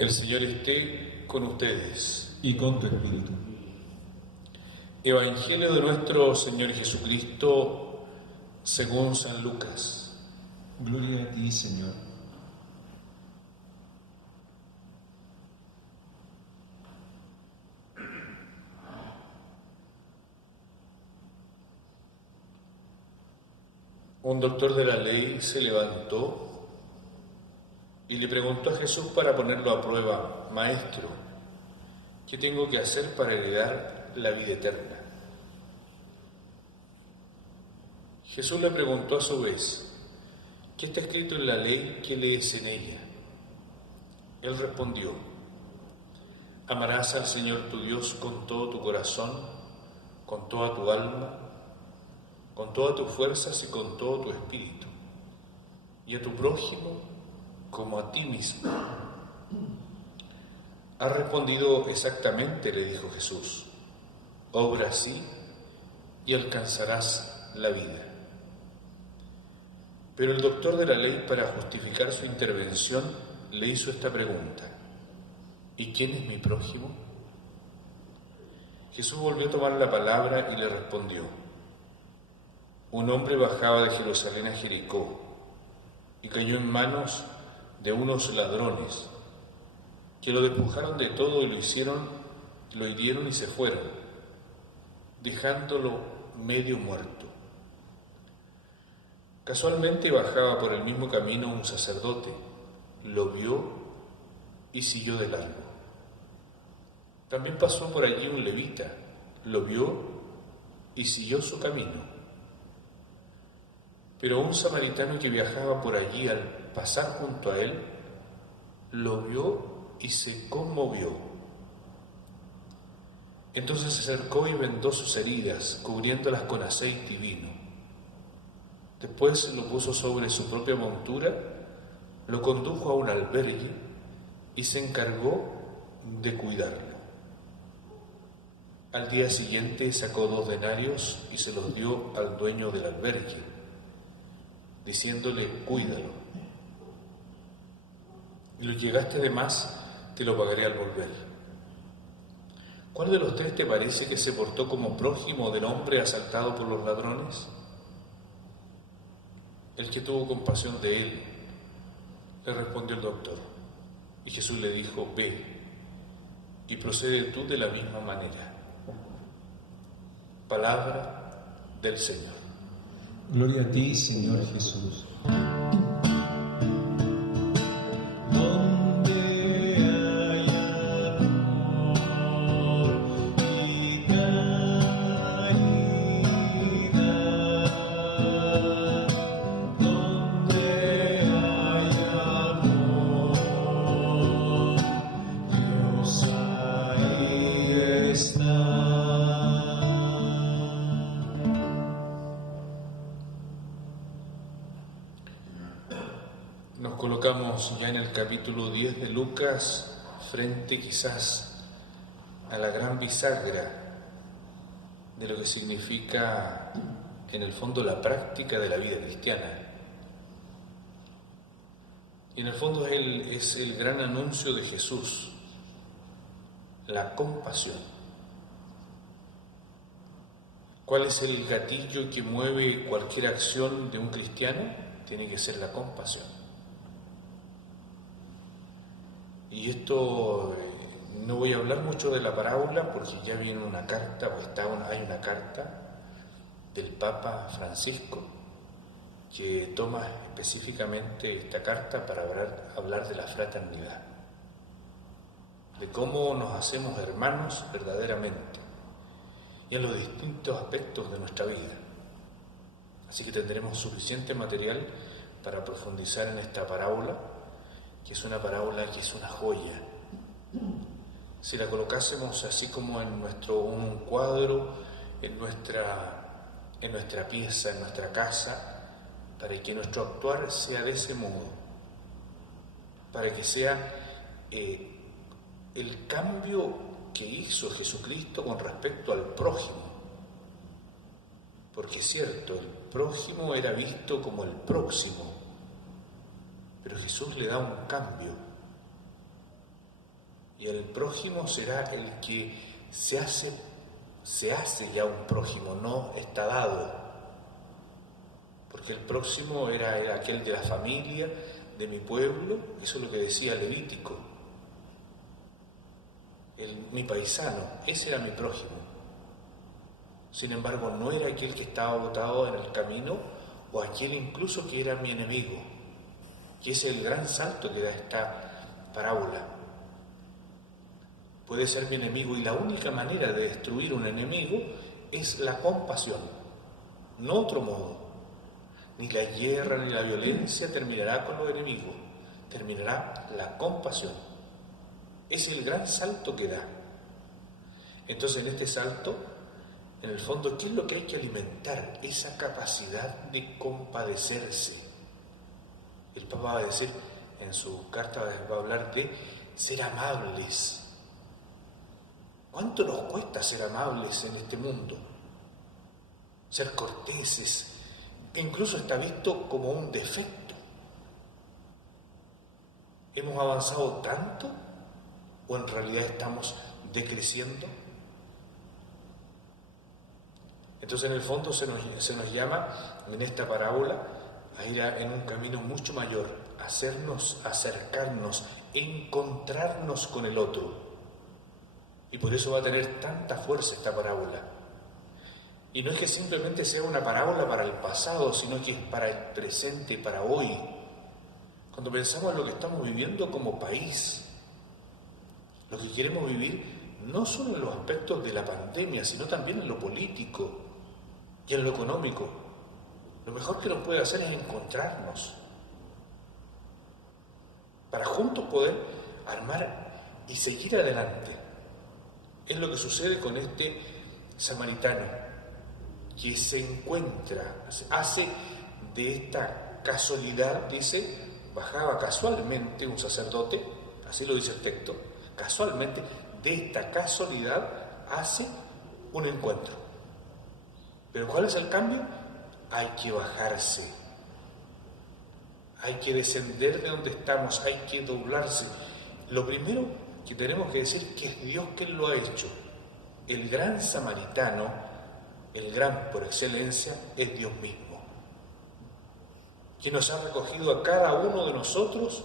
El Señor esté con ustedes. Y con tu espíritu. Evangelio de nuestro Señor Jesucristo según San Lucas. Gloria a ti, Señor. Un doctor de la ley se levantó y le preguntó a Jesús para ponerlo a prueba: Maestro, ¿qué tengo que hacer para heredar la vida eterna? Jesús le preguntó a su vez: ¿qué está escrito en la ley? ¿Qué lees en ella? Él respondió: Amarás al Señor tu Dios con todo tu corazón, con toda tu alma, con todas tus fuerzas y con todo tu espíritu, y a tu prójimo como a ti mismo. Has respondido exactamente, le dijo Jesús. Obra así y alcanzarás la vida. Pero el doctor de la ley, para justificar su intervención, le hizo esta pregunta: ¿y quién es mi prójimo? Jesús volvió a tomar la palabra y le respondió: un hombre bajaba de Jerusalén a Jericó y cayó en manos de unos ladrones que lo despojaron de todo y lo hirieron y se fueron, dejándolo medio muerto. Casualmente bajaba por el mismo camino un sacerdote, lo vio y siguió de largo. También pasó por allí un levita, lo vio y siguió su camino. Pero un samaritano que viajaba por allí, al pasar junto a él, lo vio y se conmovió. Entonces se acercó y vendó sus heridas, cubriéndolas con aceite y vino. Después lo puso sobre su propia montura, lo condujo a un albergue y se encargó de cuidarlo. Al día siguiente sacó 2 denarios y se los dio al dueño del albergue, diciéndole: cuídalo, y lo llegaste de más, te lo pagaré al volver. ¿Cuál de los 3 te parece que se portó como prójimo del hombre asaltado por los ladrones? El que tuvo compasión de él, le respondió el doctor. Y Jesús le dijo: ve y procede tú de la misma manera. Palabra del Señor. Gloria a ti, Señor Jesús. Nos colocamos ya en el capítulo 10 de Lucas, frente quizás a la gran bisagra de lo que significa en el fondo la práctica de la vida cristiana. Y en el fondo es el gran anuncio de Jesús, la compasión. ¿Cuál es el gatillo que mueve cualquier acción de un cristiano? Tiene que ser la compasión. Y esto, no voy a hablar mucho de la parábola porque ya viene una carta, hay una carta del Papa Francisco que toma específicamente esta carta para hablar de la fraternidad, de cómo nos hacemos hermanos verdaderamente y en los distintos aspectos de nuestra vida. Así que tendremos suficiente material para profundizar en esta parábola, que es una parábola que es una joya. Si la colocásemos así como en un cuadro, en nuestra pieza, en nuestra casa, para que nuestro actuar sea de ese modo, para que sea el cambio que hizo Jesucristo con respecto al prójimo. Porque es cierto, el prójimo era visto como el próximo, pero Jesús le da un cambio. Y el prójimo será el que se hace ya un prójimo, no está dado. Porque el próximo era aquel de la familia, de mi pueblo, eso es lo que decía Levítico. Mi paisano, ese era mi prójimo. Sin embargo, no era aquel que estaba botado en el camino o aquel incluso que era mi enemigo, que es el gran salto que da esta parábola. Puede ser mi enemigo y la única manera de destruir un enemigo es la compasión, no otro modo. Ni la guerra ni la violencia terminará con los enemigos, terminará la compasión. Es el gran salto que da. Entonces, en este salto, en el fondo, ¿qué es lo que hay que alimentar? Esa capacidad de compadecerse. El Papa va a decir, en su carta va a hablar de ser amables. ¿Cuánto nos cuesta ser amables en este mundo? Ser corteses. Incluso está visto como un defecto. ¿Hemos avanzado tanto o en realidad estamos decreciendo? Entonces, en el fondo se nos llama en esta parábola a ir en un camino mucho mayor, acercarnos, encontrarnos con el otro. Y por eso va a tener tanta fuerza esta parábola. Y no es que simplemente sea una parábola para el pasado, sino que es para el presente, para hoy. Cuando pensamos en lo que estamos viviendo como país, lo que queremos vivir no solo en los aspectos de la pandemia, sino también en lo político y en lo económico. Lo mejor que nos puede hacer es encontrarnos para juntos poder armar y seguir adelante. Es lo que sucede con este samaritano, que se encuentra, hace de esta casualidad, dice, bajaba casualmente un sacerdote, así lo dice el texto, casualmente, de esta casualidad hace un encuentro. Pero ¿cuál es el cambio? Hay que bajarse, hay que descender de donde estamos, hay que doblarse. Lo primero que tenemos que decir que es Dios quien lo ha hecho. El gran samaritano, el gran por excelencia, es Dios mismo, que nos ha recogido a cada uno de nosotros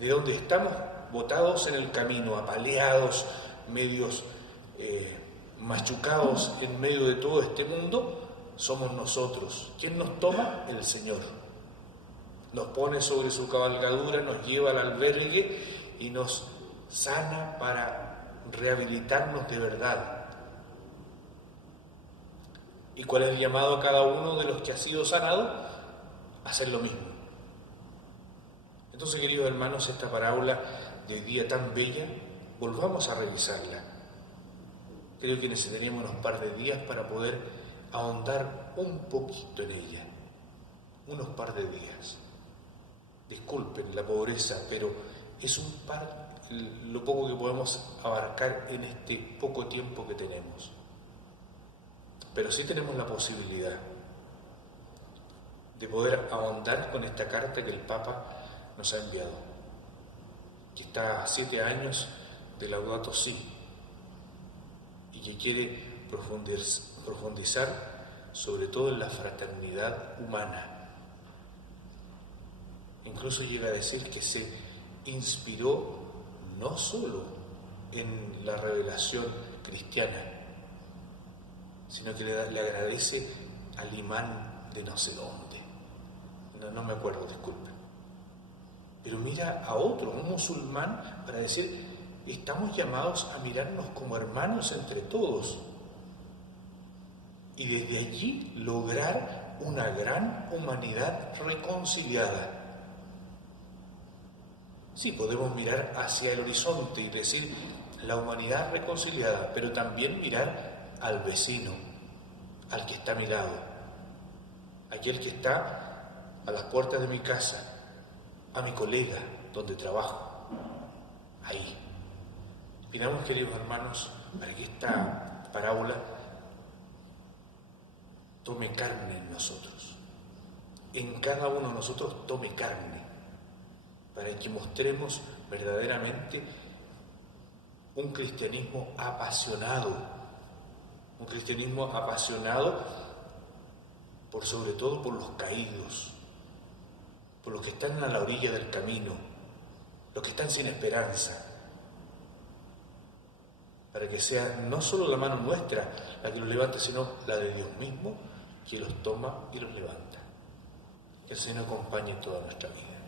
de donde estamos botados en el camino, apaleados, medios machucados en medio de todo este mundo. Somos nosotros. ¿Quién nos toma? El Señor. Nos pone sobre su cabalgadura, nos lleva al albergue y nos sana para rehabilitarnos de verdad. ¿Y cuál es el llamado a cada uno de los que ha sido sanado? A hacer lo mismo. Entonces, queridos hermanos, esta parábola de hoy día tan bella, volvamos a revisarla. Creo que necesitaríamos unos par de días para poder ahondar un poquito en ella. Unos par de días. Disculpen la pobreza, pero es lo poco que podemos abarcar en este poco tiempo que tenemos. Pero sí tenemos la posibilidad de poder ahondar con esta carta que el Papa nos ha enviado, que está a 7 años de Laudato Si y que quiere profundizar sobre todo en la fraternidad humana. Incluso llega a decir que se inspiró no solo en la revelación cristiana, sino que le agradece al imán de no sé dónde. No me acuerdo, disculpen. Pero mira a otro, un musulmán, para decir, estamos llamados a mirarnos como hermanos entre todos. Y desde allí lograr una gran humanidad reconciliada. Sí, podemos mirar hacia el horizonte y decir la humanidad reconciliada, pero también mirar al vecino, al que está a mi lado, aquel que está a las puertas de mi casa, a mi colega donde trabajo, ahí. Pidamos, queridos hermanos, para que esta parábola tome carne en nosotros, en cada uno de nosotros tome carne, para que mostremos verdaderamente un cristianismo apasionado por sobre todo por los caídos, por los que están a la orilla del camino, los que están sin esperanza, para que sea no solo la mano nuestra la que los levante, sino la de Dios mismo, que los toma y los levanta. Que el Señor acompañe toda nuestra vida.